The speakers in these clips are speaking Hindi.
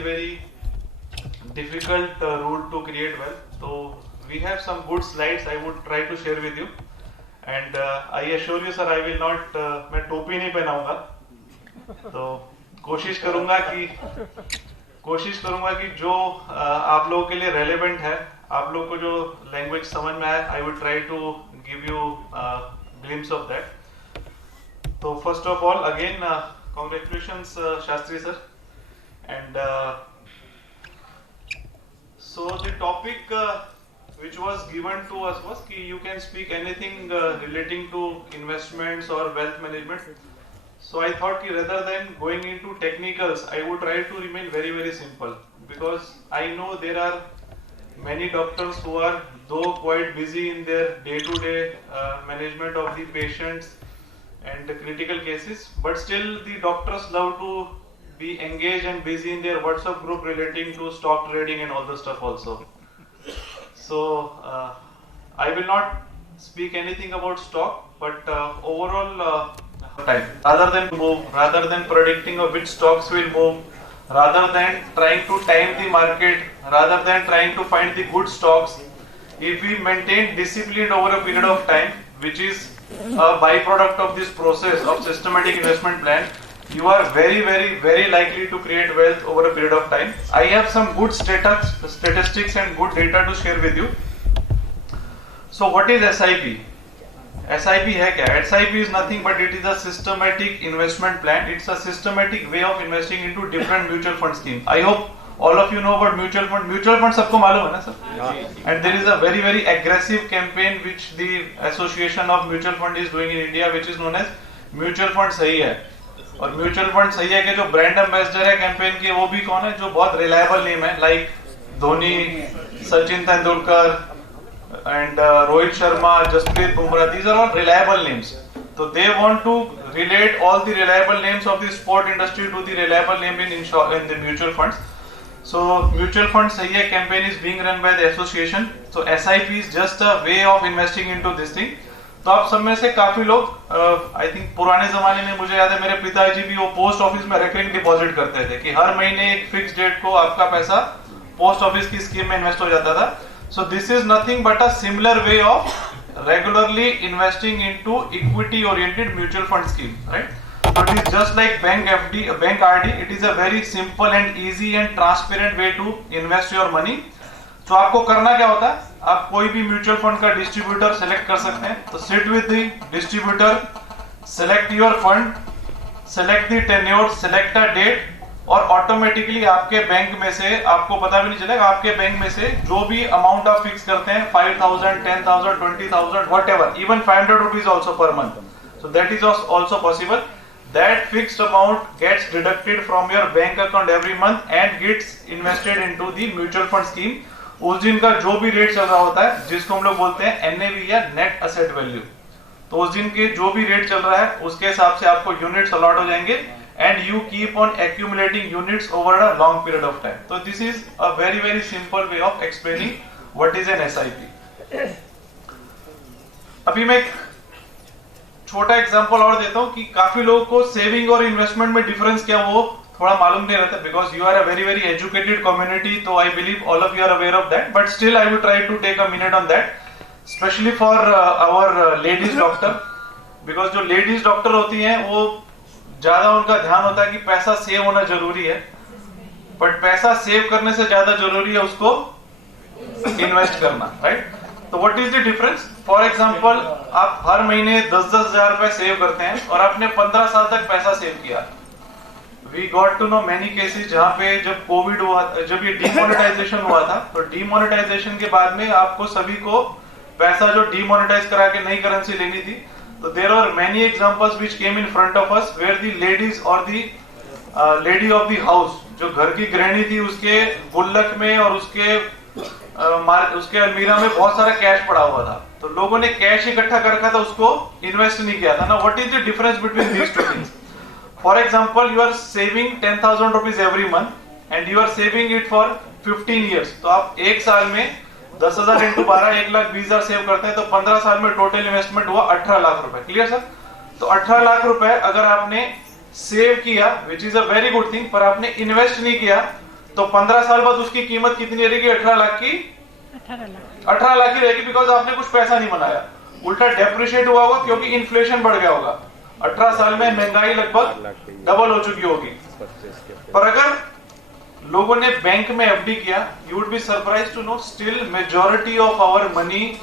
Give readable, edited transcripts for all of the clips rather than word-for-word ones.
very difficult route to create wealth. So we have some good slides I would try to share with you, and I assure you sir, I will not मैं टोपी नहीं पहनाऊंगा, तो कोशिश करूंगा कि जो आप लोगों के लिए रेलेवेंट है, आप लोग को जो लैंग्वेज समझ में आए, I would try to give you glimpse of that. तो first of all again congratulations Shastri sir, and so the topic which was given to us was कि you can speak anything relating to investments or wealth management. So I thought कि rather than going into technicals, I would try to remain very very simple, because I know there are many doctors who are though quite busy in their day-to-day management of the patients and the critical cases, but still the doctors love to be engaged and busy in their WhatsApp group relating to stock trading and all the stuff also. So I will not speak anything about stock, but overall time, rather than predicting of which stocks will move, rather than trying to time the market, rather than trying to find the good stocks, if we maintain discipline over a period of time, which is a byproduct of this process of systematic investment plan, you are very very very likely to create wealth over a period of time. I have some good statistics and good data to share with you. So what is SIP? SIP है क्या? SIP is nothing but it is a systematic investment plan. It's a systematic way of investing into different mutual fund schemes. I hope all of you know about mutual fund. Mutual fund सबको मालूम है ना sir? And there is a very very aggressive campaign which the Association of Mutual Fund is doing in India, which is known as Mutual Fund सही है. और Mutual Fund सही है के जो ब्रांड एम्बेसडर है कैंपेन के, वो भी कौन है? जो बहुत रिलायबल नेम है, like Dhoni, Sachin Tendulkar and Rohit Sharma, Jasprit Bumrah. These are all reliable names. So they want to relate all the reliable names of the sport industry to the reliable name in the mutual funds. So mutual fund sahi hai campaign is being run by the association. So SIP is just a way of investing into this thing. तो आप सब में से काफी लोग आई थिंक पुराने जमाने में, मुझे याद है मेरे पिताजी भी वो पोस्ट ऑफिस में रिकरिंग डिपॉजिट करते थे कि हर महीने एक फिक्स डेट को आपका पैसा पोस्ट ऑफिस की स्कीम में इन्वेस्ट हो जाता था. So this is nothing but a similar way of regularly investing into equity oriented mutual fund scheme, right? So it is just like bank FD, bank RD. It is a very simple and easy and transparent way to invest your money. तो आपको करना क्या होता है? आप कोई भी म्यूचुअल फंड का डिस्ट्रीब्यूटर सेलेक्ट कर सकते हैं. तो sit with the distributor, select your fund, select the tenure, select a date, और ऑटोमेटिकली आपके बैंक में से, आपको पता भी नहीं चलेगा, आपके बैंक में से जो भी अमाउंट आप फिक्स करते हैं, 5,000, 10,000, 20,000, whatever, even 500 rupees also per month. So that is also possible. That fixed amount gets deducted from your bank account every month and gets invested into the mutual fund scheme. उस दिन का जो भी रेट चल रहा होता है, जिसको हम लोग बोलते हैं NAV या नेट असेट वैल्यू, तो उस दिन के जो भी रेट चल रहा है उसके हिसाब से आपको यूनिट्स अलॉट हो जाएंगे. And you keep on accumulating units over a long period of time. So this is a very very simple way of explaining what is an SIP. अभी मैं एक छोटा एग्जांपल और देता हूँ कि काफी लोगों को सेविंग और इन्वेस्टमेंट में डिफरेंस क्या वो थोड़ा मालूम नहीं रहता, because you are a very very educated community. तो I believe all of you are aware of that, but still I would try to take a minute on that, specially for our ladies doctor, because जो लेडीज डॉक्टर होती हैं वो ज्यादा उनका ध्यान होता है कि पैसा सेव होना जरूरी है, बट पैसा सेव करने से ज्यादा जरूरी है उसको इन्वेस्ट करना, राइट? तो what is the difference? For example, आप हर महीने 10-10 हजार रुपए सेव करते हैं और आपने 15 साल तक पैसा सेव किया. We got to know many cases जहां पे जब कोविड हुआ, जब ये डीमोनेटाइजेशन हुआ था, तो डीमोनेटाइजेशन के बाद में आपको सभी को पैसा जो डीमोनेटाइज करा के नई करेंसी लेनी थी. So there are many examples which came in front of us where the ladies or the lady of the house, जो घर की गृहिणी थी, उसके गुल्लक में और उसके अलमीरा में बहुत सारा कैश पड़ा हुआ था. तो लोगों ने कैश इकट्ठा कर रखा था, उसको इन्वेस्ट नहीं किया था ना. What is the difference between these two things? For example, you are saving 10,000 rupees every month and you are saving it for 15 years. तो आप एक साल में 10,000 इंटू 12, 1,20,000 सेव करते हैं, तो 15 साल में टोटल इन्वेस्टमेंट हुआ 18 लाख रुपए. Clear sir? तो 18 लाख रुपए अगर आपने सेव किया, which is a very good thing, पर आपने इन्वेस्ट नहीं किया, तो 15 साल बाद उसकी कीमत कितनी रहेगी? 18 लाख की 18 लाख की रहेगी, बिकॉज आपने कुछ पैसा नहीं बनाया, उल्टा डेप्रिशिएट हुआ होगा क्योंकि इन्फ्लेशन बढ़ गया होगा। 18 साल में महंगाई लगभग डबल हो चुकी होगी। पर अगर लोगों ने बैंक में एफडी किया, you would be surprise to know still majority of our money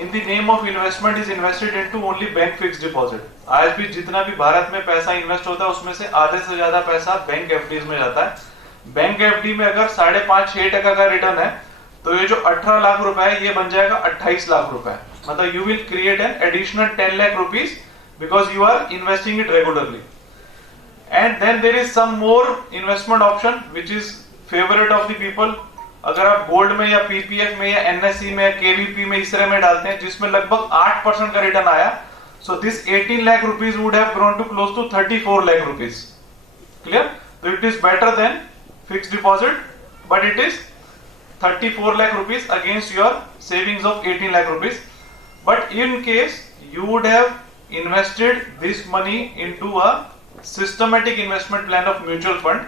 in the name of investment is invested into only bank fixed deposit. आज भी जितना भी भारत में पैसा इन्वेस्ट होता है उसमें से आधे से ज्यादा पैसा बैंक एफडीज में जाता है। बैंक एफडी में अगर 5.5-6% का रिटर्न है तो ये जो 18 लाख रुपए है ये बन जाएगा 28 लाख रुपए। मतलब you will create an additional 10 lakh rupees because you are investing it regularly. And then there is some more investment option which is favourite of the people. अगर आप गोल्ड में या पीपीएफ में या एनएससी में या केवीपी में इसरे में डालते हैं जिसमें लगभग 8% का रिटर्न आया, so this 18 lakh rupees would have grown to close to 34 lakh rupees. Clear? So it is better than fixed deposit, but it is 34 lakh rupees against your savings of 18 lakh rupees. But in case you would have invested this money into a systematic investment plan of mutual fund,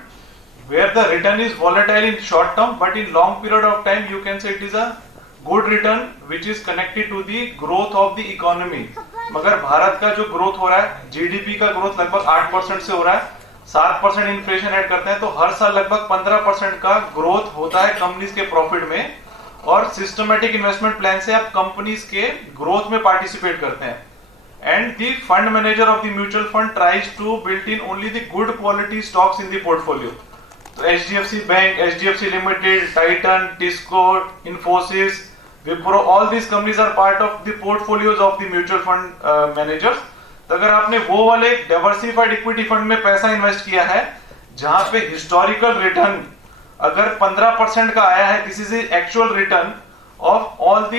where the return is volatile in short term, but in long period of time you can say it is a good return which is connected to the growth of the economy. मगर भारत का जो ग्रोथ हो रहा है, जीडीपी का ग्रोथ लगभग 8% से हो रहा है, 7% इन्फ्लेशन ऐड करते हैं तो हर साल लगभग 15% का ग्रोथ होता है कंपनीज के प्रॉफिट में। और सिस्टमैटिक इन्वेस्टमेंट प्लान से आप कंपनीज के ग्रोथ में पार्टिसिपेट करते हैं। And the fund manager of the mutual fund tries to build in only the good quality stocks in the portfolio. तो HDFC bank, HDFC limited, Titan, Tisco, Infosys, Wipro, all these companies are part of the portfolios of the mutual fund managers. तो अगर आपने वो वाले डाइवर्सिफाइड इक्विटी फंड में पैसा इन्वेस्ट किया है जहां पे हिस्टोरिकल रिटर्न अगर 15% का आया है, this is actual return of all the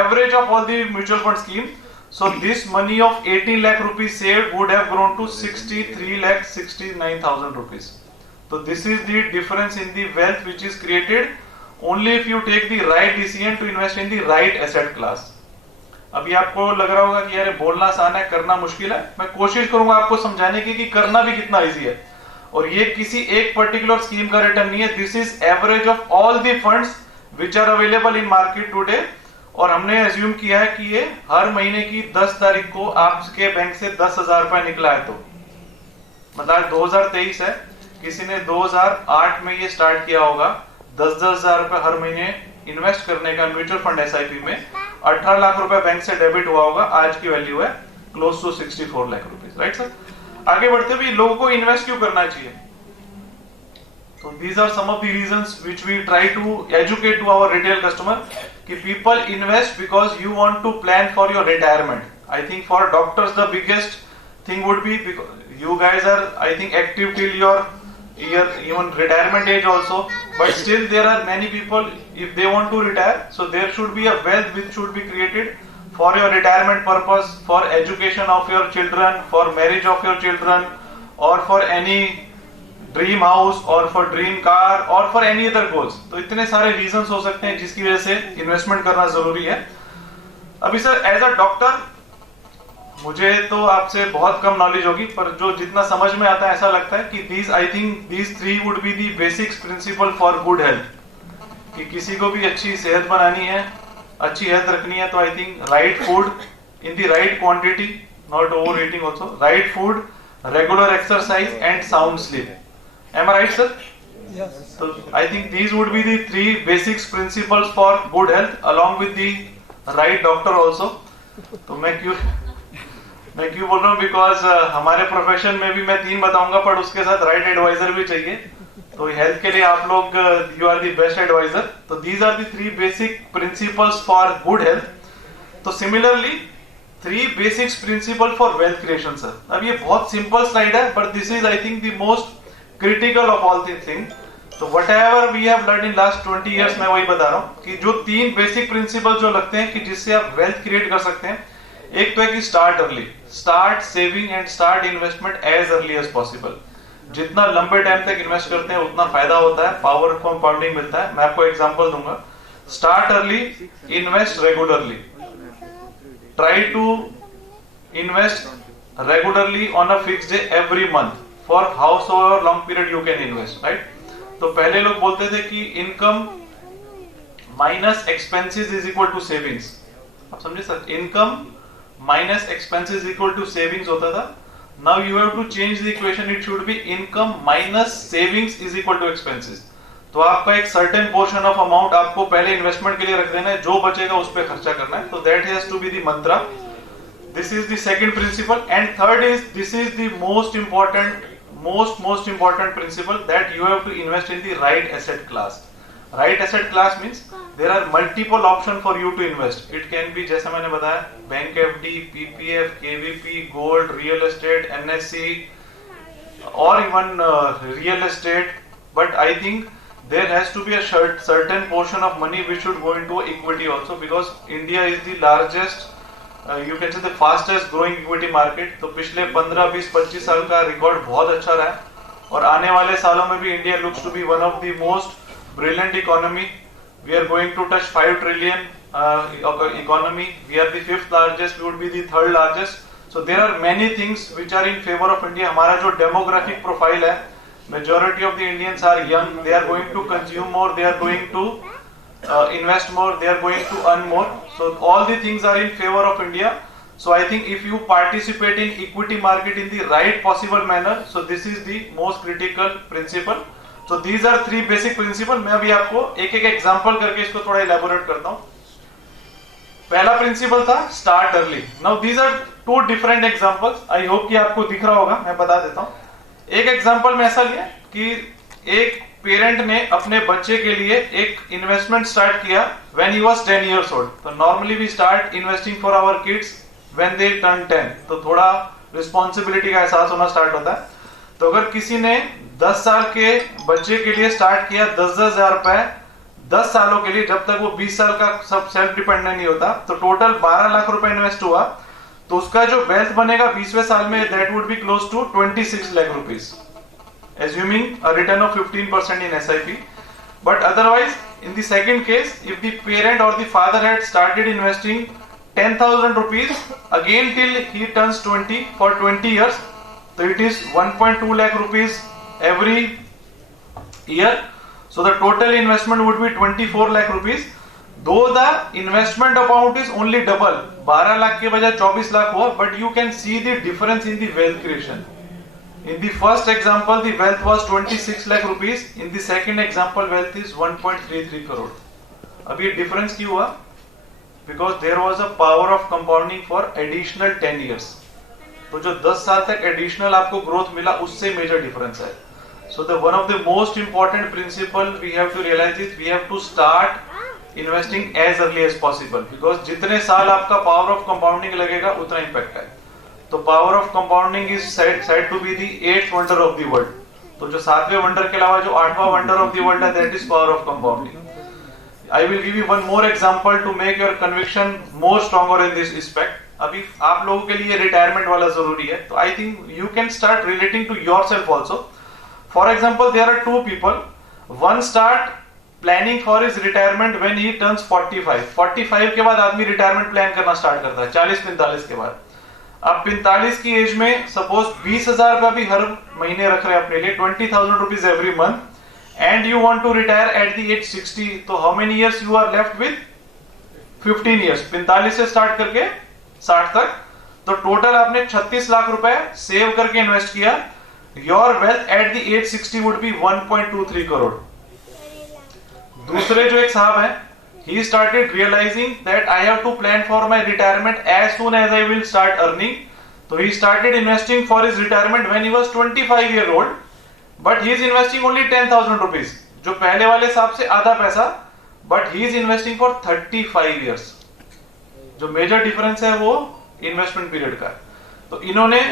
average of all the mutual fund scheme, so this money of 18 lakh rupees saved would have grown to 63,69,000 rupees. So this is the difference in the wealth which is created only if you take the right decision to invest in the right asset class. अभी आपको लग रहा होगा कि यार बोलना आसान है, करना मुश्किल है। मैं कोशिश करूंगा आपको समझाने की कि करना भी कितना इजी है। और ये किसी एक पर्टिकुलर स्कीम का रिटर्न नहीं है, this is average of all the funds which are available in market today. और हमने एज्यूम किया है कि ये हर महीने की 10 तारीख को आपके बैंक से 10,000 रुपए निकला है। तो मतलब 2023 है, किसी ने 2008 में ये स्टार्ट किया होगा 10,000 रुपए हर महीने इन्वेस्ट करने का म्यूचुअल फंड एसआईपी में, 18 लाख रुपए बैंक से डेबिट हुआ होगा, आज की वैल्यू है close to 64 lakh rupees. Right sir, आगे बढ़ते हुए लोगों को इन्वेस्ट क्यों करना चाहिए? So these are some of the reasons which we try to educate to our retail customer कि people invest because you want to plan for your retirement. I think for doctors the biggest thing would be because you guys are I think active till your even retirement age also, but still there are many people if they want to retire, so there should be a wealth which should be created for your retirement purpose, for education of your children, for marriage of your children, or for any dream house और फॉर ड्रीम कार और फॉर एनी अदर गोल्स। तो इतने सारे रीजंस हो सकते हैं जिसकी वजह से इन्वेस्टमेंट करना जरूरी है। अभी सर एज अ डॉक्टर मुझे तो आपसे बहुत कम नॉलेज होगी, पर जो जितना समझ में आता है ऐसा लगता है कि these I think these 3 would be the basics principle for good health. कि किसी को भी अच्छी सेहत बनानी है, अच्छी हेल्थ रखनी है, तो I think right food in the right quantity, not over eating also, right food, regular exercise and sound sleep. Am I right, sir? Yes. So I think these would be the 3 basics principles for good health, along with the right doctor also. तो मैं क्यों बोल रहा हूँ बिकॉज हमारे प्रोफेशन में भी मैं 3 बताऊंगा, पर उसके साथ राइट एडवाइजर भी चाहिए। तो हेल्थ के लिए आप लोग you are the best advisor. तो these are the 3 basic principles for good health. तो similarly 3 basics principle for wealth creation sir. अब ये बहुत सिंपल स्लाइड है, but this is I think the most critical of all things. तो whatever we have learn in last 20 years, मैं वही बता रहा हूँ कि जो 3 बेसिक प्रिंसिपल जो लगते हैं कि जिससे आप वेल्थ क्रिएट कर सकते हैं, एक तो है कि start early, start saving and start investment as early as possible. जितना लंबे टाइम तक इन्वेस्ट करते हैं उतना फायदा होता है, पावर कंपाउंडिंग मिलता है। मैं आपको एग्जांपल दूंगा। Start early, invest regularly, try to invest regularly on a fixed day every month for howsoever long period you can invest, right? तो पहले लोग बोलते थे कि income minus expenses is equal to savings. आप समझे sir, income minus expenses equal to savings होता था। Now you have to change the equation, it should be income minus savings is equal to expenses. तो आपका एक सर्टेन पोर्शन ऑफ अमाउंट आपको पहले इन्वेस्टमेंट के लिए रख देना है, जो बचेगा उस पर खर्चा करना है। तो that has to be the mantra. This is the second principle. And third is, this is the most important principle, that you have to invest in the right asset class. Right asset class means there are multiple options for you to invest. It can be, जैसा मैंने बताया, bank FD, PPF, KVP, gold, real estate, NSE, or even real estate. But I think there has to be a certain portion of money which should go into equity also, because India is the largest, you can say the fastest growing equity market. तो पिछले 15, 20, 25 साल का रिकॉर्ड बहुत अच्छा रहा है और आने वाले सालों में भी India looks to be one of the most brilliant economy. We are going to touch 5 trillion economy. We are the 5th largest, we would be the 3rd largest. So there are many things which are in favour of India. हमारा जो डेमोग्राफिक प्रोफाइल है, majority of the Indians are young, they are going to consume more, they are going to invest more, they are going to earn more. So all the things are in favor of India. So I think if you participate in equity market in the right possible manner, so this is the most critical principle. So these are 3 basic principle. मैं अभी आपको एक एक एग्जांपल करके इसको थोड़ा इलैबोरेट करता हूँ. पहला प्रिंसिपल था start early. Now these are 2 different examples. I hope कि आपको दिख रहा होगा, मैं बता देता हूँ. एक एग्जांपल में ऐसा लिया कि एक पेरेंट ने अपने बच्चे के लिए एक इन्वेस्टमेंट स्टार्ट किया when he was 10 years old. तो normally we start investing for our kids when they turn 10. तो थोड़ा रिस्पॉन्सिबिलिटी का एहसास होना स्टार्ट होता है. तो अगर किसी ने 10 साल के बच्चे के लिए स्टार्ट किया 10,000 रुपए 10 सालों के लिए, जब तक वो 20 साल का सब सेल्फ डिपेंडेंट नहीं होता, तो टोटल 12 लाख रुपए इन्वेस्ट हुआ. तो उसका जो वेल्थ बनेगा 20वें साल में, that would be close to 26 lakh rupees, assuming a return of 15% in SIP. But otherwise, in the second case, if the parent or the father had started investing 10,000 rupees again till he turns 20 for 20 years, so it is 1.2 lakh rupees every year. So the total investment would be 24 lakh rupees. Though the investment amount is only double, 12 lakh के बजाय 24 लाख हुआ, but you can see the difference in the wealth creation. In the first example, the wealth was 26 lakh rupees. In the second example, wealth is 1.33 crore. अब ये difference क्यों हुआ? Because there was a power of compounding for additional 10 years. तो जो 10 साल तक additional आपको growth मिला, उससे major difference है. So the one of the most important principle we have to realize is we have to start investing as early as possible. Because जितने साल आपका power of compounding लगेगा, उतना impact है. तो power of compounding is said to be the 8th wonder of the world. तो जो 7वें वंडर के अलावा जो 8वां वंडर ऑफ द वर्ल्ड है, that is power of compounding. I will give you one more example to make your conviction more stronger in this respect. अभी आप लोगों के लिए रिटायरमेंट वाला जरूरी है, तो I think you can start relating to yourself also. For example, there are 2 people. One start planning for his retirement when he turns 45. 45 के बाद आदमी रिटायरमेंट प्लान करना स्टार्ट करता है, 40-45 के बाद. आप 45 की एज में सपोज 20,000 रुपया भी हर महीने रख रहे हैं अपने लिए, 20,000 rupees every month, and you want to retire at the age 60. तो how many years you are left with? 15 years. 45 से स्टार्ट करके 60 तक. तो टोटल आपने 36 लाख रुपए सेव करके इन्वेस्ट किया. Your wealth at the age 60 would be 1.23 crore. दूसरे जो एक साहब है, he started realizing that I have to plan for my retirement as soon as I will start earning. So he started investing for his retirement when he was 25 year old, but he is investing only 10,000 rupees, जो पहले वाले साहब से आधा पैसा, but he is investing for 35 years. जो मेजर डिफरेंस है वो इन्वेस्टमेंट पीरियड का. तो इन्होंने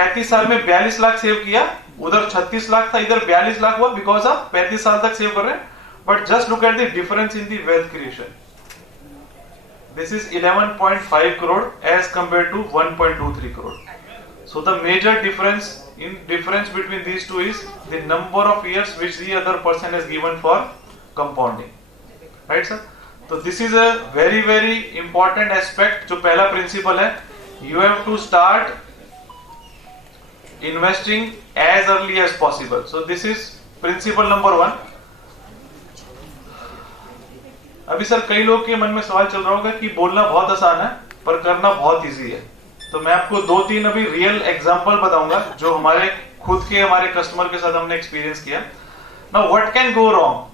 35 साल में 42 लाख सेव किया, उधर 36 लाख था, इधर 42 लाख हुआ, बिकॉज आप 35 साल तक सेव कर रहे हैं. But just look at the difference in the wealth creation. This is 11.5 crore as compared to 1.23 crore. So the major difference between these two is the number of years which the other person has given for compounding. Right, sir? So this is a very very important aspect. जो पहला principle है, you have to start investing as early as possible. So this is principle number 1. अभी सर कई लोग के मन में सवाल चल रहा होगा कि बोलना बहुत आसान है पर करना बहुत इजी है। तो मैं आपको 2-3 अभी रियल एग्जांपल बताऊंगा जो हमारे खुद के हमारे कस्टमर के साथ हमने एक्सपीरियंस किया। Now what can go wrong?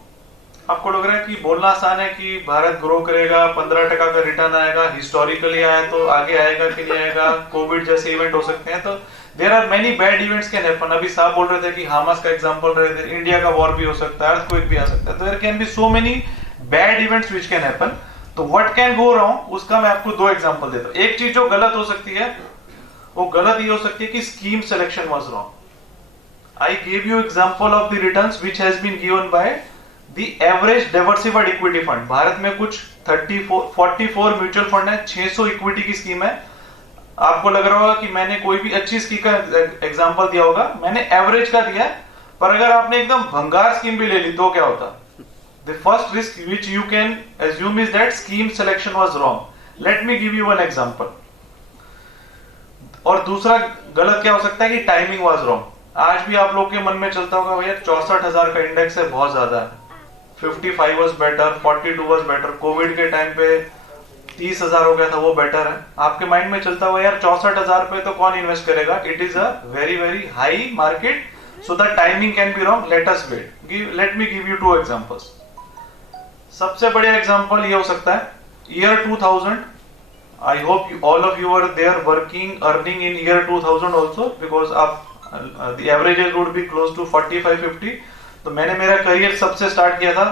आपको लग रहा है कि बोलना आसान है कि भारत ग्रो करेगा, 15% का रिटर्न आएगा, हिस्टोरिकली आया तो आगे आएगा कि नहीं आएगा, कोविड जैसे इवेंट हो सकते हैं। तो there are many bad events can happen. अभी साहब बोल रहे थे कि हामास का एग्जांपल रहे थे, इंडिया का वॉर भी हो सकता है, अर्थक्वेक भी आ सकता है। तो there can be so many bad events which can happen. तो व्हाट कैन गो रॉन्ग, उसका मैं आपको 2 एग्जांपल देता हूं। एक चीज जो गलत हो सकती है, वो गलत ये हो सकती है कि scheme selection was wrong. I give you example of the returns which has been given by the average diversified equity fund. Bharat में कुछ 44 म्यूचुअल फंड है, 600 इक्विटी की स्कीम है। आपको लग रहा होगा कि मैंने कोई भी अच्छी स्कीम का एग्जांपल दिया होगा, मैंने एवरेज का दिया है। पर अगर आपने एकदम भंगार स्कीम भी ले ली तो क्या होता? The first risk which you can assume is that scheme selection was wrong. Let me give you one example. और दूसरा गलत क्या हो सकता है कि टाइमिंग was wrong. आज भी आप लोग के मन में चलता होगा भैया 64,000 का इंडेक्स है, बहुत ज्यादा है, 55 was better, 42 was better, Covid के टाइम पे 30,000 हो गया था, वो बेटर है। आपके माइंड में चलता हुआ यार 64,000 पे तो कौन इन्वेस्ट करेगा, it is a very very high market, so the timing can be wrong, let us wait. Let me give you 2 examples. सबसे बढ़िया एग्जांपल ये हो सकता है year 2000। I hope all of you are there working earning in year 2000 also, because आप the average age would be close to 45-50। तो मैंने मेरा करियर सबसे स्टार्ट किया था,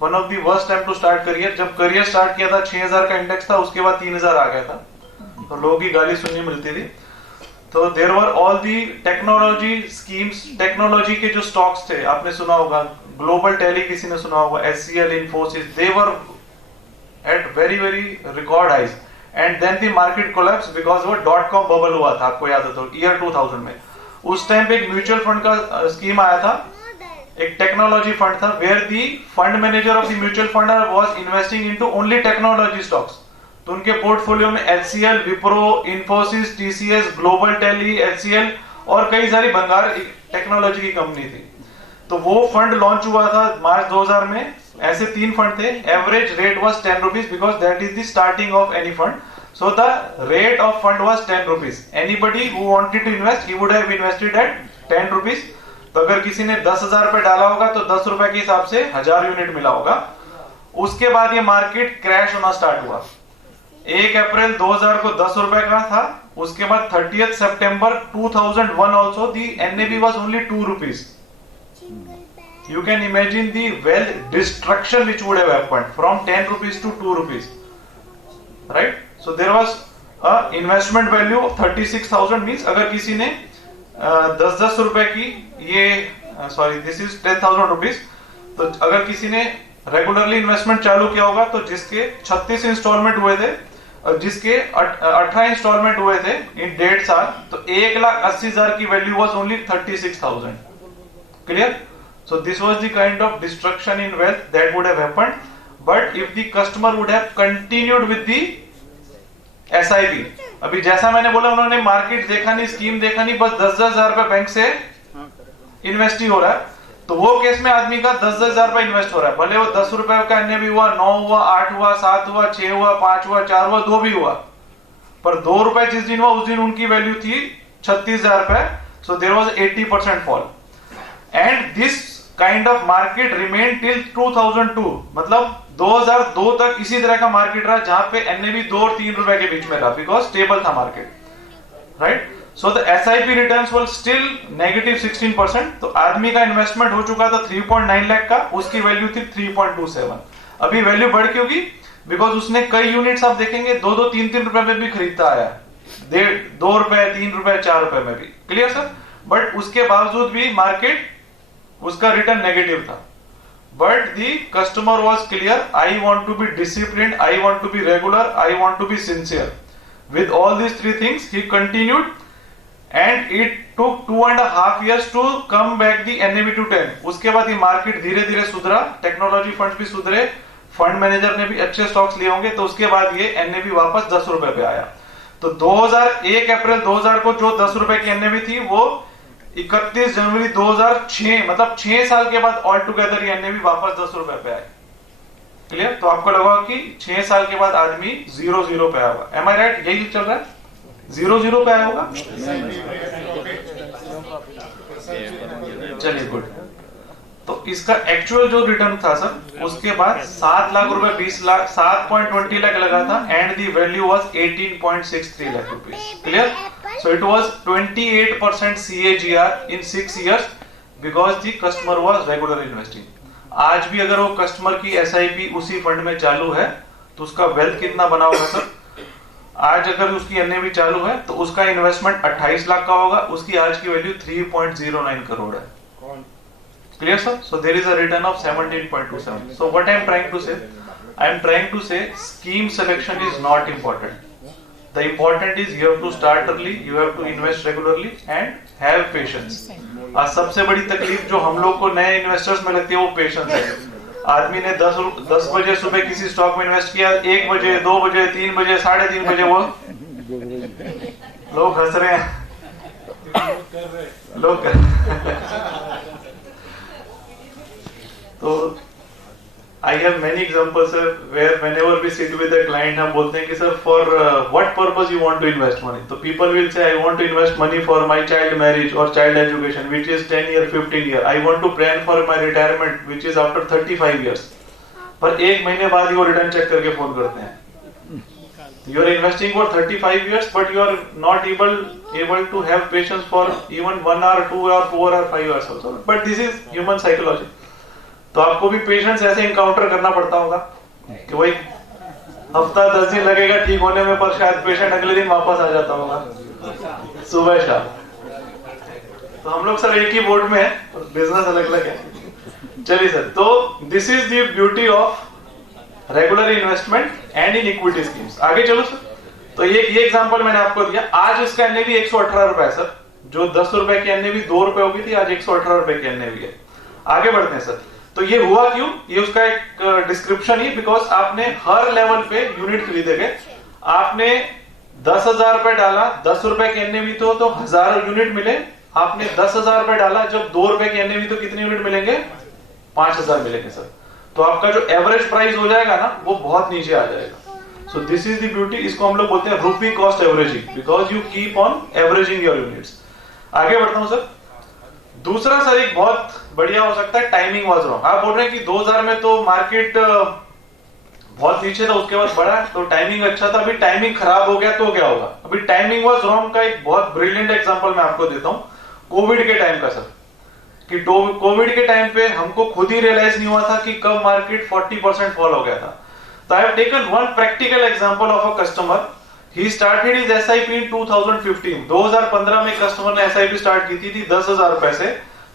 one of the worst time to start career. जब करियर स्टार्ट किया था 6000 का इंडेक्स था, उसके बाद 3000 आ गया था, तो लोगों की गाली सुननी मिलती थी। तो there were all the technology schemes, technology के जो स्टॉक्स थे आपने सुना होगा, ग्लोबल टेली किसी ने सुना होगा, HCL, Infosys, they were at very very record highs and then the market collapse because वो .com बबल हुआ था, आपको याद है तो ईयर 2000 में। उस टाइम पे एक म्यूचुअल फंड का स्कीम आया था, एक टेक्नोलॉजी फंड था, where the fund manager of the mutual fund was investing into only technology stocks. तो उनके पोर्टफोलियो में HCL, Wipro, Infosys, TCS, Global Tele, HCL और कई सारी भंगार टेक्नोलॉजी की कंपनी थी। तो वो फंड लॉन्च हुआ था मार्च 2000 में। ऐसे 3 फंड थे, average rate was 10 rupees because that is the starting of any fund. So the rate of fund was 10 rupees. Anybody who wanted to invest he would have invested at 10 rupees. तो अगर किसी ने 10,000 रुपए डाला होगा तो 10 रुपए के हिसाब से 1000 यूनिट मिला होगा। उसके बाद ये मार्केट क्रैश होना स्टार्ट हुआ। 1 अप्रैल 2000 को 10 रुपए का था, उसके बाद 30th September 2001 also the NAV was only 2 rupees. You can imagine the wealth destruction which would have happened from 10 rupees to 2 rupees, right? So there was a investment value of 36,000 means अगर किसी ने 10-10 रुपए की ये this is 10,000 rupees, तो अगर किसी ने रेगुलरली इन्वेस्टमेंट चालू किया होगा तो जिसके 36 इंस्टॉलमेंट हुए थे और जिसके 18 इंस्टॉलमेंट हुए थे इन 1.5 साल, तो 1,80,000 की value was only 36,000। Clear? So this was the kind of destruction in wealth that would have happened, but if the customer would have continued with the SIP। अभी जैसा मैंने बोला, उन्होंने मार्केट देखा नहीं, स्कीम देखा नहीं, बस 10,000 रुपए बैंक से इन्वेस्ट ही हो रहा है। तो वो केस में आदमी का 10,000 रुपए इन्वेस्ट हो रहा है, भले वो 10 रुपए का NAV हुआ, 9 हुआ, 8 हुआ, 7 हुआ, 6 हुआ, 5 हुआ, 4 हुआ, 2 भी हुआ, पर 2 रुपए जिस दिन हुआ उस दिन उनकी वैल्यू थी 36,000 रुपए। So there was 80% fall and this kind of market remain till 2002। मतलब 2002 तक इसी तरह का मार्केट रहा जहां पे NAV 2 और 3 रुपए के बीच में रहा, बिकॉज स्टेबल था market, right? So the SIP returns were still negative 16%। तो आदमी का इन्वेस्टमेंट हो चुका था 3.9 लाख का, उसकी वैल्यू थी 3.27। अभी वैल्यू बढ़ क्यों गई? बिकॉज उसने कई यूनिट्स आप देखेंगे 2-2, 3-3 रुपए में भी खरीदता आया, 2 रुपए, 3 रुपए, 4 रुपए में भी। Clear sir? बट उसके बावजूद भी मार्केट उसका रिटर्न नेगेटिव था। But the customer was clear, I want to be disciplined, I want to be regular, I want to be sincere. With all these 3 things he continued and it took 2.5 years to come back the NAV to 10। उसके बाद ये मार्केट धीरे धीरे सुधरा, टेक्नोलॉजी फंड्स भी सुधरे, फंड मैनेजर ने भी अच्छे स्टॉक्स लिए होंगे, तो उसके बाद ये NAV वापस 10 रुपए पे आया। तो 1 अप्रैल 2000 को जो 10 रुपए की NAV थी वो 31 जनवरी 2006 मतलब 6 साल के बाद ऑल टुगेदर ये NAV वापस 10 रुपए पे आए। क्लियर? तो आपको लगा कि 6 साल के बाद आदमी 0-0 पे आया होगा। एम आई राइट? यही चल रहा है, 0-0 पे आया होगा। चलिए गुड। तो इसका एक्चुअल जो रिटर्न था सर, उसके बाद 7 लाख रुपए 20 लाख 7.20 लाख लगा था and the value was 18.63 lakh rupees. Clear? So it was 28% CAGR in 6 years because the customer was regular investing. आज भी अगर वो कस्टमर की SIP उसी फंड में चालू है तो उसका वेल्थ कितना बना होगा सर? आज अगर उसकी NAV चालू है तो उसका इन्वेस्टमेंट 28 लाख का होगा, उसकी आज की वैल्यू 3.09 करोड़ है। Clear sir? So there is a return of 17.27. So what I am trying to say? I am trying to say scheme selection is not important. The important is you have to start early, you have to invest regularly and have patience. आज सबसे बड़ी तकलीफ जो हम लोग को नए इन्वेस्टर्स में लगती है वो पेशेंस है। आदमी ने 10 बजे सुबह किसी स्टॉक में इन्वेस्ट किया, 1 बजे 2 बजे 3 बजे 3:30 बजे वो लोग हंस रहे हैं, लोग तो I have many examples sir where whenever we sit with a client हम बोलते हैं कि sir for what purpose you want to invest money? तो people will say I want to invest money for my child marriage or child education which is 10 year 15 year. I want to plan for my retirement which is after 35 years. पर 1 महीने बाद ही वो रिटर्न चेक करके फोन करते हैं। You are investing for 35 years but you are not able to have patience for even 1 hour 2 hour 4 hour 5 hours also. But this is human psychology. तो आपको भी पेशेंस ऐसे इनकाउंटर करना पड़ता होगा कि वही हफ्ता 10 दिन लगेगा ठीक होने में, पर शायद पेशेंट अगले दिन वापस आ जाता होगा सुबह शाम। तो हम लोग सर एक ही बोर्ड में है, बिजनेस अलग अलग है। चलिए सर, तो this is the beauty of regular investment and in equity schemes. आगे चलो सर। तो ये एग्जांपल मैंने आपको दिया। आज इसका NAV 118 रुपए है सर। जो 10 रुपए की NAV 2 रुपए होगी थी, आज 118 रुपए की NAV है। आगे बढ़ते हैं सर। तो ये हुआ क्यों? ये उसका एक डिस्क्रिप्शन ही, बिकॉज आपने हर लेवल पे यूनिट खरीदे गए। आपने 10,000 रुपए डाला, 10 रुपए के NAV तो 1000 यूनिट मिले। आपने 10,000 रुपए डाला, जब 2 रुपए के NAV तो कितने यूनिट मिलेंगे? 5,000 मिलेंगे सर। तो आपका जो एवरेज प्राइस हो जाएगा ना, वो बहुत नीचे आ जाएगा। So this is the beauty. इसको हम लोग बोलते हैं रूपी cost averaging, because you keep on averaging your units. आगे बढ़ता हूं सर। दूसरा सर एक बहुत बढ़िया हो सकता है, टाइमिंग वाज रॉन्ग। आप बोल रहे हैं कि 2000 में तो मार्केट बहुत नीचे था, उसके बाद बढ़ा, तो टाइमिंग अच्छा था। अभी टाइमिंग खराब हो गया तो क्या होगा? अभी टाइमिंग वाज रॉन्ग का एक बहुत ब्रिलियंट एग्जांपल मैं आपको देता हूं, कोविड के टाइम का सर। कि कोविड के टाइम पे हमको खुद ही रियलाइज नहीं हुआ था कि कब मार्केट 40% फॉल हो गया था। तो I have taken one practical example of a customer. He started his SIP इन 2015। 2015 में कस्टमर ने SIP स्टार्ट की थी 10,000 रुपए से।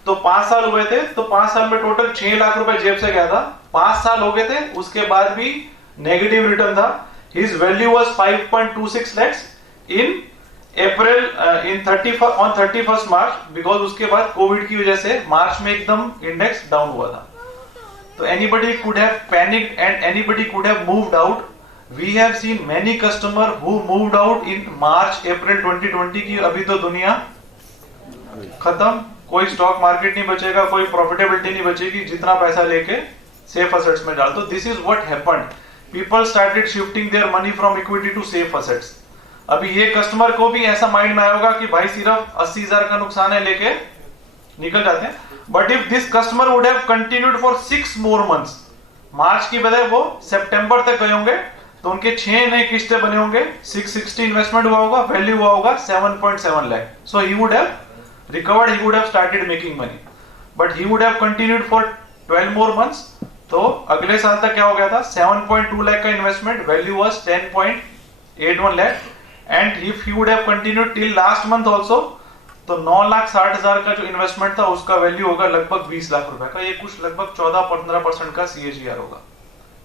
तो 5 साल हुए थे, तो 5 साल में टोटल 6 लाख रुपए जेब से गया था। 5 साल हो गए थे, उसके बाद भी नेगेटिव रिटर्न था। His value was 5.26 lakhs in April in 31st March, because उसके बाद कोविड की वजह से मार्च में एकदम इंडेक्स डाउन हुआ था। तो anybody could have panicked and anybody could have moved out. We have seen many customer who moved out in March, April 2020 की अभी तो दुनिया खत्म, कोई स्टॉक मार्केट नहीं बचेगा, कोई प्रॉफिटेबिलिटी नहीं बचेगी, जितना पैसा लेके सेफ असेट्स में डाल दो। This is what happened. People started shifting their money from equity to safe assets. अभी ये कस्टमर को भी ऐसा माइंड में आया होगा कि भाई सिर्फ 80,000 का नुकसान है, लेके निकल जाते हैं। But if this customer would have continued for 6 more months, मार्च की बजाय वो सितंबर तक गए होंगे, तो उनके 6 नए किस्तें बने होंगे, 660 इन्वेस्टमेंट हुआ होगा, वैल्यू हुआ होगा 7.7 lakh. So he would have recovered, he would have started making money, but he would have continued for 12 more months। तो अगले साल तक क्या हो गया था? 7.2 लाख का investment, value was 10.81 lakh, and if he would have continued till last month also, तो 9,60,000 का जो इन्वेस्टमेंट था उसका वैल्यू होगा लगभग 20 लाख रुपए का। ये कुछ लगभग 14-15% का CAGR होगा।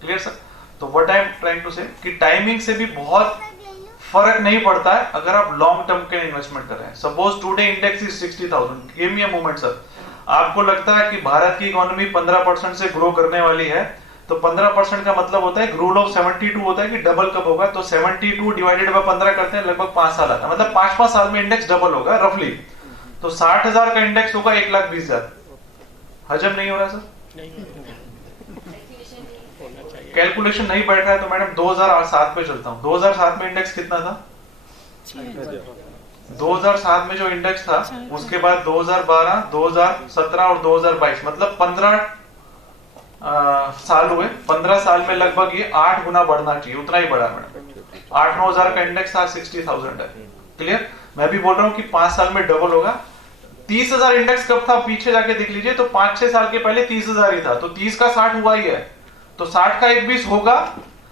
Clear sir? तो what I am trying to say कि टाइमिंग से भी बहुत फर्क नहीं पड़ता है अगर आप लॉन्ग टर्म के इन्वेस्टमेंट कर रहे हैं। Suppose today index is 60,000, give me a moment sir. आपको लगता है कि भारत की इकोनॉमी 15% से ग्रो करने वाली है, तो 15% का मतलब होता है, रूल ऑफ 72 होता है कि डबल कब होगा। तो 72 डिवाइडेड बाय 15 करते हैं, लगभग 5 साल आता है, मतलब 5 साल में इंडेक्स डबल होगा रफली। तो 60,000 का इंडेक्स होगा 1,20,000। हजम नहीं हो रहा सर? कैलकुलेशन नहीं बैठ रहा है तो मैडम 2007 पे चलता हूँ। 2007 में इंडेक्स कितना था? 2007 में जो इंडेक्स था, उसके बाद 2012, 2017 और 2022, मतलब 15 साल हुए। 15 साल में लगभग ये 8 गुना बढ़ना चाहिए, उतना ही बढ़ा मैडम। 8-9 हजार का इंडेक्स था, 60,000 है। क्लियर? मैं भी बोल रहा हूँ कि 5 साल में डबल होगा। 30,000 इंडेक्स कब था पीछे जाके देख लीजिए, तो 5-6 साल के पहले 30,000 ही था, तो 30 का 60 हुआ ही है, तो 60 का 1/20 होगा।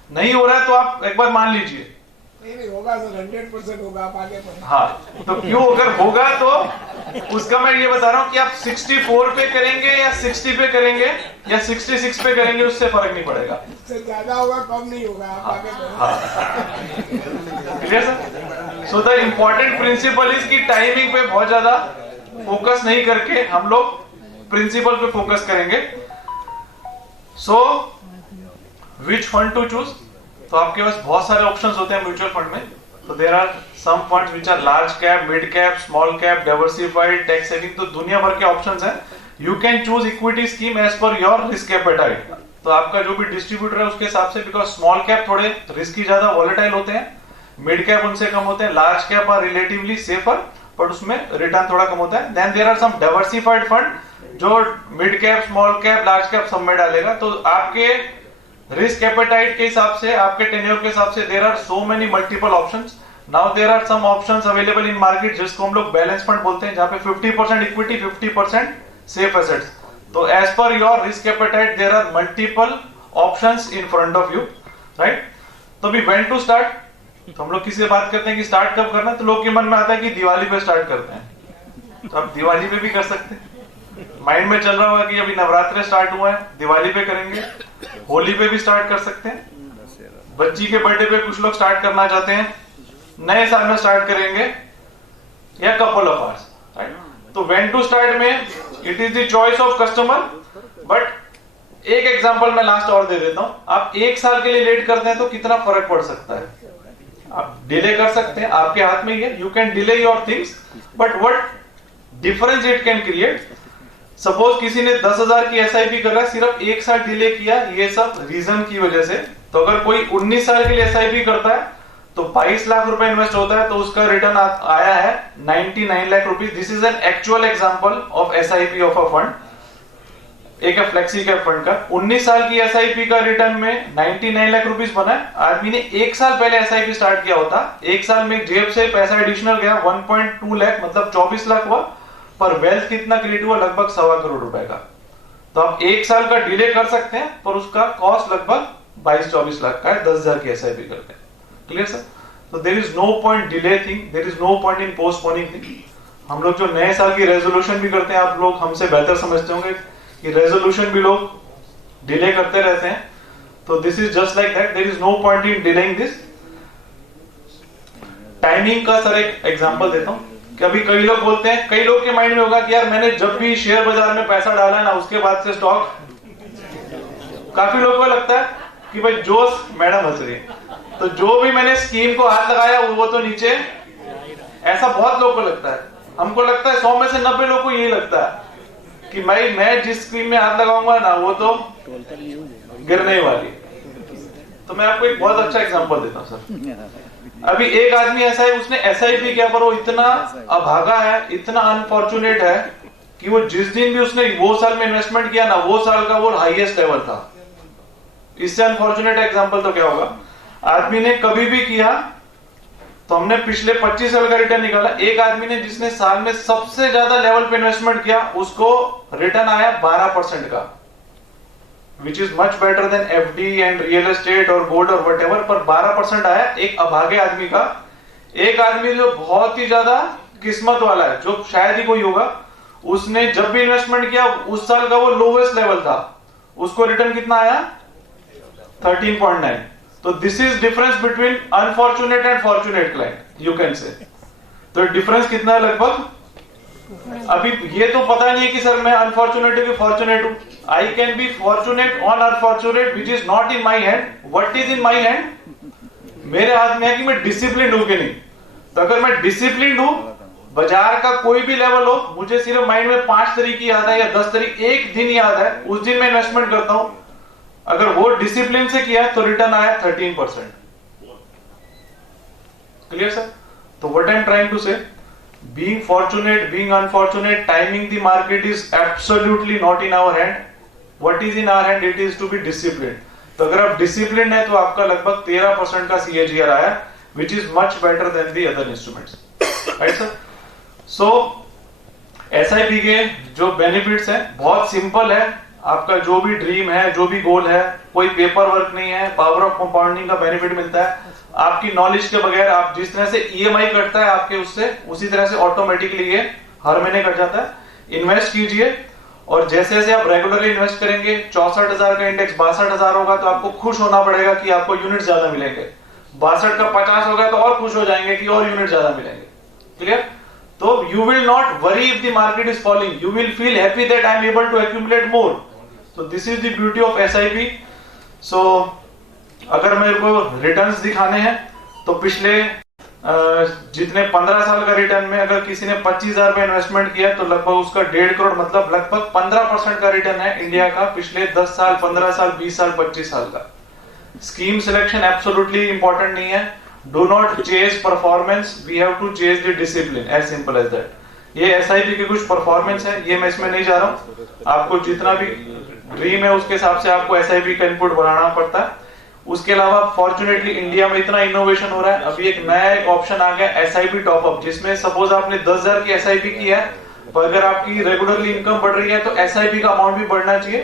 नहीं हो रहा है तो आप एक बार मान लीजिए नहीं होगा, तो 100% होगा, आप आगे बढ़ें। हाँ, तो क्यों अगर होगा तो उसका मैं ये बता रहा हूँ कि आप 64 पे करेंगे या 60 पे करेंगे या 66 पे करेंगे, उससे फर्क नहीं पड़ेगा। इससे ज्यादा होगा, कम नहीं होगा, आप आगे बढ़ें। Clear sir? So the important principle is कि टाइमिंग पे बहुत ज्यादा फोकस नहीं करके हम लोग प्रिंसिपल पे फोकस करेंगे। सो विच फंड टू चूज? तो आपके पास बहुत सारे ऑप्शंस होते हैं म्यूचुअल फंड में। तो there are some funds which are large cap, mid cap, small cap, diversified, tax saving, तो दुनिया भर के ऑप्शंस हैं। You can choose equity scheme as per your risk appetite. तो आपका जो भी डिस्ट्रीब्यूटर है उसके हिसाब से, बिकॉज स्मॉल कैप थोड़े रिस्की ज्यादा वॉलेटाइल होते हैं, मिड कैप उनसे कम होते हैं, large cap are relatively safer but उसमें रिटर्न थोड़ा कम होता है। Then there are some diversified fund जो mid cap, small cap, large cap सब में डालेगा। तो आपके रिस्क एपेटाइट के हिसाब से, आपके टेन्योर के हिसाब से there are so many multiple options. Now there are some options available in market जिसको हम लोग बैलेंस फंड बोलते हैं, जहां पे 50% इक्विटी, 50% सेफ एसेट्स। तो as per your risk appetite there are multiple options in front of you, right? तो भी व्हेन टू स्टार्ट? तो हम लोग किसी से बात करते हैं कि स्टार्ट कब करना है, तो लोग के मन में आता है कि दिवाली पे स्टार्ट करते हैं। तो आप दिवाली पे भी कर सकते हैं। माइंड में चल रहा होगा कि अभी नवरात्रे स्टार्ट हुआ है, दिवाली पे करेंगे, होली पे भी स्टार्ट कर सकते हैं, बच्ची के बर्थडे पे कुछ लोग स्टार्ट करना चाहते हैं, नए साल में स्टार्ट करेंगे, या कपल ऑफ आवर्स, राइट? तो व्हेन टू स्टार्ट में it is the choice of customer. But एक एग्जांपल मैं लास्ट और दे देता हूं। आप 1 साल के लिए लेट करते हैं तो कितना फर्क पड़ सकता है? आप डिले कर सकते हैं, आपके हाथ में ही है, you can delay your things, but what difference it can create. Suppose किसी ने 10,000 की एसआईपी कर रहा है, सिर्फ 1 साल डिले किया, ये सब रीजन की वजह से। तो अगर कोई 19 साल के लिए एसआईपी करता है तो 22 लाख रुपए इन्वेस्ट होता है, तो उसका रिटर्न आया है 99 lakh rupees. This is an actual example of SIP of a fund, एक फ्लेक्सी कैप फंड का। 19 साल की एसआईपी का रिटर्न में 99 लाख रुपीज बना है। आदमी ने 1 साल पहले एसआईपी स्टार्ट किया होता, 1 साल में जेब से पैसा एडिशनल गया 1.2 लाख, मतलब 24 लाख हुआ, पर वेल्थ कितना क्रिएट हुआ? लगभग 1.25 करोड़ रुपए का। तो आप 1 साल का डिले कर सकते हैं, पर उसका कॉस्ट लगभग 22-24 लाख का है, 10,000 की एसआईपी करते हैं। Clear sir? तो there is no point delay thing, there is no point in postponing thing. हम लोग जो नए साल की रेजोल्यूशन भी करते हैं, आप लोग हमसे बेहतर समझते होंगे कि रेजोल्यूशन भी लोग डिले करते रहते हैं। तो this is just like that, there is no point in delaying this. Timing का सर एक एग्जांपल देता हूं कि अभी कई लोग बोलते हैं, कई लोग के माइंड में होगा कि यार मैंने जब भी शेयर बाजार में पैसा डाला ना, उसके बाद से स्टॉक, काफी लोगों को लगता है कि भाई जो मैडम हंस रही है, तो जो भी मैंने स्कीम को हाथ लगाया वो तो नीचे, ऐसा बहुत लोगों को लगता है। हमको लगता है 100 में से 90 लोगों को यही लगता है कि भाई मैं जिस स्कीम में हाथ लगाऊंगा ना वो तो गिरने ही वाली। तो मैं आपको एक बहुत अच्छा एग्जांपल देता हूं सर। अभी एक आदमी ऐसा है, उसने एसआईपी किया, पर वो इतना अभागा है, इतना अनफॉर्चुनेट है कि वो जिस दिन भी उसने वो साल में इन्वेस्टमेंट किया ना, वो साल का वो हाईएस्ट लेवल था। इससे अनफॉर्चुनेट एग्जांपल तो क्या होगा? आदमी ने कभी भी किया तो हमने पिछले 25 साल का रिटर्न निकाला। एक आदमी ने जिसने साल में सबसे ज्यादा लेवल पे इन्वेस्टमेंट किया, उसको रिटर्न आया 12% का, which is much better than FD and real estate और गोल्ड और व्हाटएवर, पर 12% आया एक अभागे आदमी का। एक आदमी जो बहुत ही ज्यादा किस्मत वाला है, जो शायद ही कोई होगा, उसने जब भी इन्वेस्टमेंट किया उस साल का वो लोवेस्ट लेवल था, उसको रिटर्न कितना आया? 13.9। तो this is difference between unfortunate and fortunate client, you can say. तो डिफरेंस कितना है लगभग? अभी ये तो पता नहीं है कि सर मैं अनफॉर्चुनेट हूं कि फॉर्चुनेट हूं। I can be fortunate on unfortunate which is not in my hand. What is in my hand? मेरे हाथ में है कि मैं डिसिप्लिन हूं कि नहीं। तो अगर मैं डिसिप्लिन हूं, बाजार का कोई भी लेवल हो, मुझे सिर्फ माइंड में 5 तारीख याद है या 10 तारीख, एक दिन याद है, उस दिन मैं इन्वेस्टमेंट करता हूं, अगर वो डिसिप्लिन से किया तो रिटर्न आया 13%. Clear sir? तो what I am trying to say, being fortunate, being unfortunate, timing the market is absolutely not in our hand. What is in our hand? It is to be disciplined. तो अगर आप डिसिप्लिन है तो आपका लगभग 13% का CAGR आया, which is much better than the other instruments. Right sir? So SIP के जो बेनिफिट्स हैं बहुत सिंपल है. आपका जो भी ड्रीम है, जो भी गोल है, कोई पेपर वर्क नहीं है, पावर ऑफ कंपाउंडिंग का बेनिफिट मिलता है. आपकी नॉलेज के बगैर आप जिस तरह से EMI कटता है आपके उससे, उसी तरह से ऑटोमेटिकली ये हर महीने कट जाता है. इन्वेस्ट कीजिए और जैसे जैसे आप रेगुलरली इन्वेस्ट करेंगे, 64,000 का इंडेक्स 62,000 होगा तो आपको खुश होना पड़ेगा कि आपको यूनिट ज्यादा मिलेंगे. 62 का 50 होगा तो और खुश हो जाएंगे कि और यूनिट ज्यादा मिलेंगे. क्लियर? तो you will not worry if the market is falling, you will feel happy that I am able to accumulate more. So this is the beauty of SIP. So अगर मेरे को रिटर्न्स दिखाने हैं तो पिछले जितने 15 साल का रिटर्न में अगर किसी ने 25,000 में इन्वेस्टमेंट किया तो लगभग उसका 1.5 करोड़ मतलब लगभग 15% का रिटर्न है इंडिया का पिछले 10 साल, 15 साल, 20 साल, 25 साल का. स्कीम सिलेक्शन एब्सोल्युटली इंपॉर्टेंट नहीं है. Do not chase performance, we have to chase the discipline, as simple as that. ये SIP के कुछ परफॉर्मेंस है, ये मैं इसमें नहीं जा रहा हूं. आपको जितना भी ड्रीम है उसके हिसाब से आपको SIP का इनपुट बनाना पड़ता है. उसके अलावा फॉर्चुनेटली इंडिया में इतना इनोवेशन हो रहा है. अभी एक नया एक ऑप्शन आ गया SIP टॉपअप, जिसमें सपोज आपने 10,000 की SIP की है, पर अगर आपकी रेगुलरली इनकम बढ़ रही है तो SIP का अमाउंट भी बढ़ना चाहिए.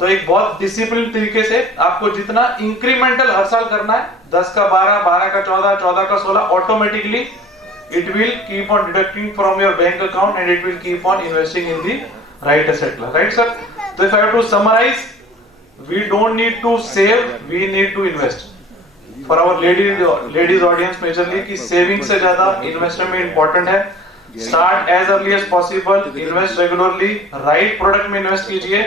तो एक बहुत डिसिप्लिन तरीके से आपको जितना इंक्रीमेंटल हर साल करना है, 10 का 12, 12 का 14, 14 का 16, automatically it will keep on deducting from your bank account and it will keep on investing in the right asset class. Right sir? So if I have to summarize, we don't need to save, we need to invest. For our ladies audience majorly कि saving से ज्यादा investment में important है. Start as early as possible, invest regularly, right product में invest कीजिए.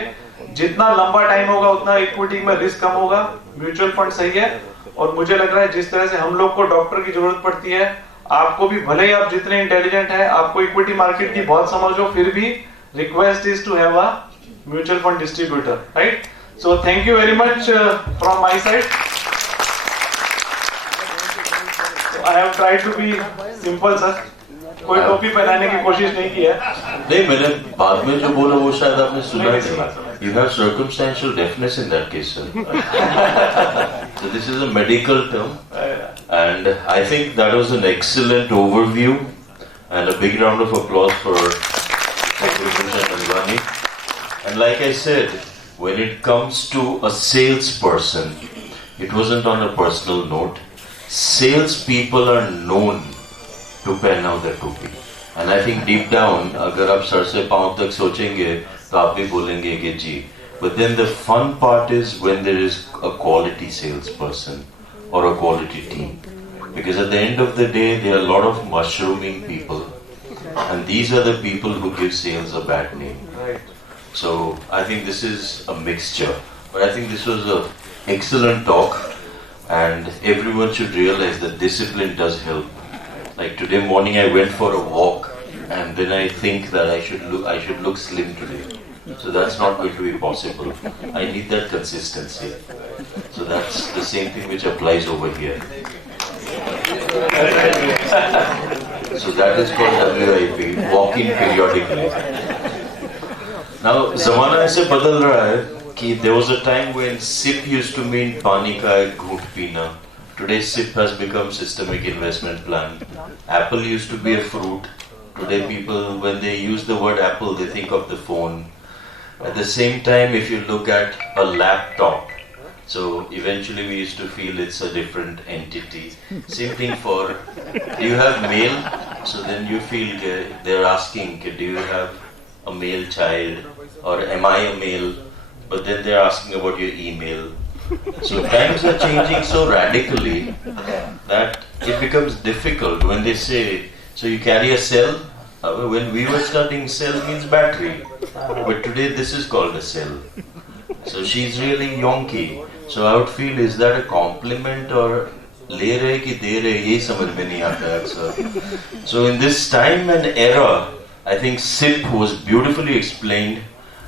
जितना लंबा टाइम होगा उतना इक्विटी में रिस्क कम होगा. म्यूचुअल फंड सही है. और मुझे लग रहा है जिस तरह से हम लोग को डॉक्टर की जरूरत पड़ती है, आपको भी, भले ही आप जितने इंटेलिजेंट हैं, आपको इक्विटी मार्केट की बहुत समझ हो, फिर भी request is to have a mutual fund distributor. Right? So thank you very much from my side. I have tried to be simple sir. कोई टोपी पहनाने की कोशिश नहीं की है. नहीं, मैंने बाद में जो बोला वो शायद आपने सुना नहीं. You have circumstantial deafness in that case, sir. So this is a medical term, and I think that was an excellent overview, and a big round of applause for Bhushan Nandwani. And like I said, when it comes to a salesperson, it wasn't on a personal note. Salespeople are known to pen out their topi, and I think deep down, अगर आप सर से पांव तक सोचेंगे तो आप भी बोलेंगे कि जी. But then the fun part is when there is a quality salesperson or a quality team, because at the end of the day there are a lot of mushrooming people, and these are the people who give sales a bad name. Right. So I think this is a mixture, but I think this was a excellent talk, and everyone should realize that discipline does help. Like today morning I went for a walk, and then I think that I should look slim today. So that's not going to be possible. I need that consistency. So that's the same thing which applies over here. So that is called WIP, walking periodically. Now, ज़माना ऐसे बदल रहा है कि there was a time when SIP used to mean पानी का एक घूंट पीना. Today SIP has become systemic investment plan. Apple used to be a fruit. Today people, when they use the word apple, they think of the phone. At the same time, if you look at a laptop, so eventually we used to feel it's a different entity. Same thing for, do you have mail? So then you feel they're asking, do you have a male child? Or am I a male? But then they're asking about your email. So times are changing so radically that it becomes difficult when they say, so you carry a cell? When we were studying, cell means battery, but today this is called a cell. So she's really yonky. So I would feel, is that a compliment or ले रहे कि दे रहे, ये समझ में नहीं आता अक्सर. So in this time and era, I think SIP was beautifully explained,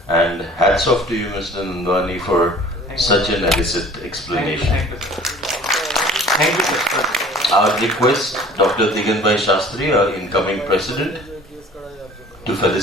and hats off to you, Mr. Nandwani, for such an adequate explanation. Thank you, sir. Thank you, sir. I would request Dr. Diganbhai Shastri, our incoming president, to felicitate